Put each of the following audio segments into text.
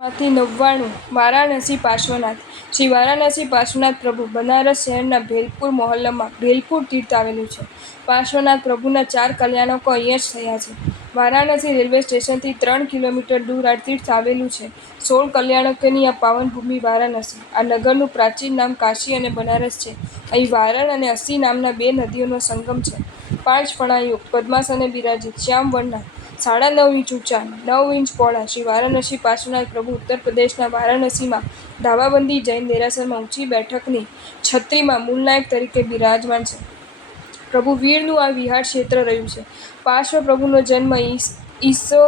માંથી 99 વારાણસી પાર્શ્વનાથ। શ્રી વારાણસી પાર્શ્વનાથ પ્રભુ બનારસ શહેરના ભેલપુર મોહલ્લામાં ભેલપુર તીર્થ આવેલું છે। પાર્શ્વનાથ પ્રભુના 4 કલ્યાણકો અહીંયા જ થયા છે। વારાણસી રેલવે સ્ટેશનથી 3 કિલોમીટર દૂર આ તીર્થ આવેલું છે। 16 કલ્યાણકોની આ પાવન ભૂમિ વારાણસી। આ નગરનું પ્રાચીન નામ કાશી અને બનારસ છે। અહીં વારણ અને અસી નામના 2 નદીઓનો સંગમ છે। 5 ફણાયુક્ત પદ્માસને બિરાજિત શ્યામ વર્ણના 9.5 ઇંચ ઊંચા 9 ઇંચ પહોળા શ્રી વારાણસી પાર્શ્વનાથ પ્રભુ ઉત્તર પ્રદેશના વારાણસીમાં ધાબાબંધી જૈન દેરાસરમાં ઊંચી બેઠકની છત્રીમાં મૂલનાયક તરીકે બિરાજમાન છે। પ્રભુ વીરનું આ વિહાર ક્ષેત્ર રહ્યું છે। પાર્શ્વ પ્રભુનો જન્મ ઈસો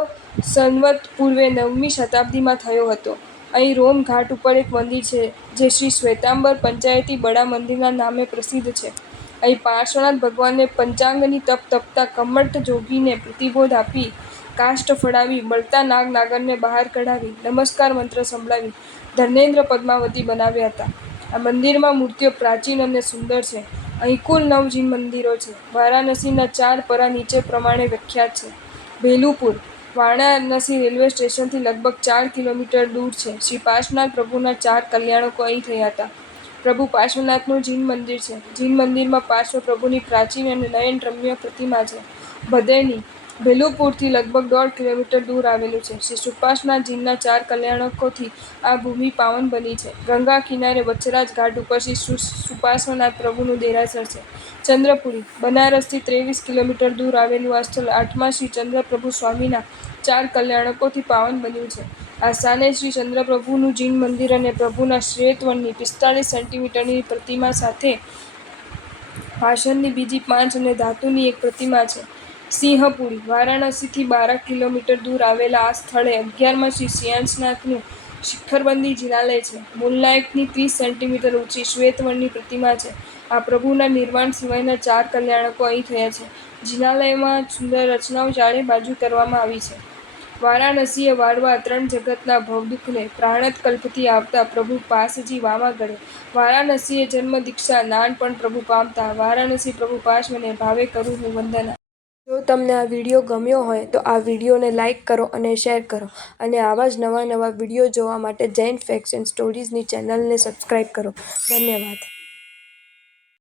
સંવત પૂર્વે 9મી શતાબ્દીમાં થયો હતો। અહીં રોમ ઘાટ ઉપર એક મંદિર છે જે શ્રી શ્વેતાંબર પંચાયતી બડા મંદિરના નામે પ્રસિદ્ધ છે। અહીં પાર્શ્વનાથ ભગવાનને પંચાંગની તપ તપતા કમઠ જોગીને પ્રતિબોધ આપી કાષ્ઠ ફળાવી બળતા નાગ નાગરને બહાર કઢાવી નમસ્કાર મંત્ર સંભળાવી ધર્મેન્દ્ર પદ્માવતી બનાવ્યા હતા। આ મંદિરમાં મૂર્તિઓ પ્રાચીન અને સુંદર છે। અહીં કુલ 9 જીન મંદિરો છે। વારાણસીના 4 પરા નીચે પ્રમાણે વિખ્યાત છે। ભેલુપુર વારાણસી રેલવે સ્ટેશનથી લગભગ 4 કિલોમીટર દૂર છે। શ્રી પાર્શ્વનાથ પ્રભુના 4 કલ્યાણકો અહીં થયા હતા। પ્રભુ પાર્શ્વનાથનું જીન મંદિર છે। જીન મંદિરમાં પાર્શ્વ પ્રભુની પ્રાચીન અને નયનરમ્ય પ્રતિમા છે। ભદેની ભેલુપુરથી લગભગ 1.5 કિલોમીટર દૂર આવેલું છે। શ્રી સુપાર્શ્વનાથ જીનના 4 કલ્યાણકોથી આ ભૂમિ પાવન બની છે। ગંગા કિનારે વચ્છરાજ ઘાટ ઉપર શ્રી સુપાર્શ્વનાથ પ્રભુનું દેરાસર છે। ચંદ્રપુરી બનારસથી 23 કિલોમીટર દૂર આવેલું આ સ્થળ 8મા શ્રી ચંદ્રપ્રભુ સ્વામીના 4 કલ્યાણકોથી પાવન બન્યું છે। આ સ્થાને શ્રી ચંદ્રપ્રભુનું જીન મંદિર અને પ્રભુના શ્વેતવર્ણની 45 સેન્ટીમીટરની પ્રતિમા સાથે પાષાણની બીજી 5 અને ધાતુની 1 પ્રતિમા છે। સિંહપુરી વારાણસીથી 12 કિલોમીટર દૂર આવેલા આ સ્થળે 11મા શ્રી સિંહાસનાથનું શિખરબંધી જિનાલય છે। મૂલનાયકની 30 સેન્ટીમીટર ઊંચી શ્વેતવર્ણની પ્રતિમા છે। આ પ્રભુના નિર્વાણ સિવાયના 4 કલ્યાણકો અહીં થયા છે। જિનાલયમાં સુંદર રચનાઓ ચારે બાજુ કરવામાં આવી છે। વારાણસીએ વાળવા 3 જગતના ભવદુઃખને પ્રાણત કલ્પથી આવતા પ્રભુ પાસજી વામા વારાણસીએ જન્મ દીક્ષા નાનપણ પ્રભુ પામતા વારાણસી પ્રભુ પાર્શ્વને ભાવે કરું હું વંદના। જો તમને આ વિડીયો ગમ્યો હોય તો આ વિડીયોને લાઇક કરો અને શેર કરો અને આવા જ નવા વિડીયો જોવા માટે જૈન ફેક્ટ્સ એન્ડ સ્ટોરીઝની ચેનલને સબસ્ક્રાઈબ કરો। ધન્યવાદ।